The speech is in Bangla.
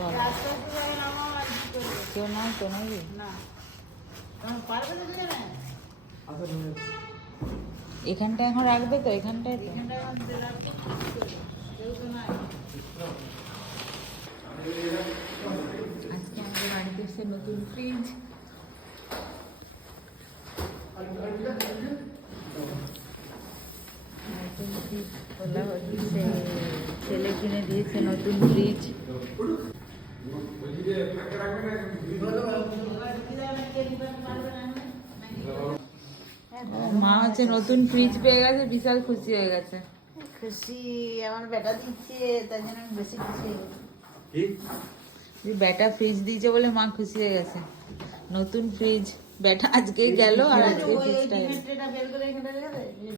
ভালো। কেউ নাই তো নাকি? এখানটা এখন রাখবে তো, এখানটায় তো। আজকে আমাদের বাড়িতে এসে নতুন ফ্রিজ। নতুন ফ্রিজ খোলা হচ্ছে, ছেলে কিনে দিয়েছে নতুন ফ্রিজ। মা হচ্ছে নতুন ফ্রিজ পেয়ে গেছে, বিশাল খুশি হয়ে গেছে। খুশি আমার বেটা দিচ্ছে, তাই জন্য আমি বেশি খুশি হয়ে গেছি। বেটা ফ্রিজ দিয়েছে বলে মা খুশি হয়ে গেছে। নতুন ফ্রিজ, বেটা আজকেই গেল আর আজকে ফ্রিজটা